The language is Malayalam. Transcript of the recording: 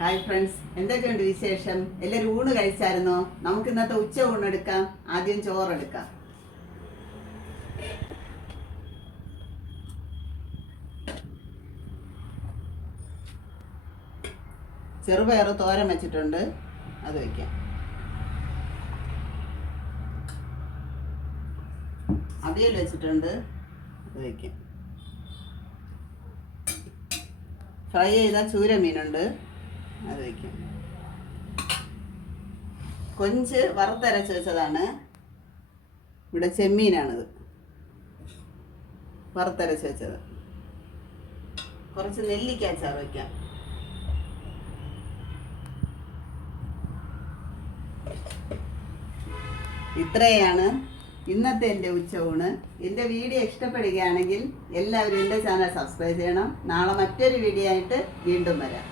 ഹായ് ഫ്രണ്ട്സ്, എന്തൊക്കെയുണ്ട് വിശേഷം? എല്ലാവരും ഊണ് കഴിച്ചായിരുന്നോ? നമുക്ക് ഇന്നത്തെ ഉച്ച ഊണെടുക്കാം. ആദ്യം ചോറെടുക്കാം. ചെറുപയർ തോരൻ വെച്ചിട്ടുണ്ട്, അത് വയ്ക്കാം. അവിയൽ വെച്ചിട്ടുണ്ട്, അത് വയ്ക്കാം. ഫ്രൈ ചെയ്ത ചൂര മീനുണ്ട്, അത് വയ്ക്കാം. കൊഞ്ച് വറുത്തരച്ച് വെച്ചതാണ്. ഇവിടെ ചെമ്മീനാണിത്, വറുത്തരച്ച് വെച്ചത്. കുറച്ച് നെല്ലിക്ക അച്ചാർ വയ്ക്കാം. ഇത്രയാണ് ഇന്നത്തെ എൻ്റെ ഉച്ചയൂണ്. എൻ്റെ വീഡിയോ ഇഷ്ടപ്പെടുകയാണെങ്കിൽ എല്ലാവരും എൻ്റെ ചാനൽ സബ്സ്ക്രൈബ് ചെയ്യണം. നാളെ മറ്റൊരു വീഡിയോ ആയിട്ട് വീണ്ടും വരാം.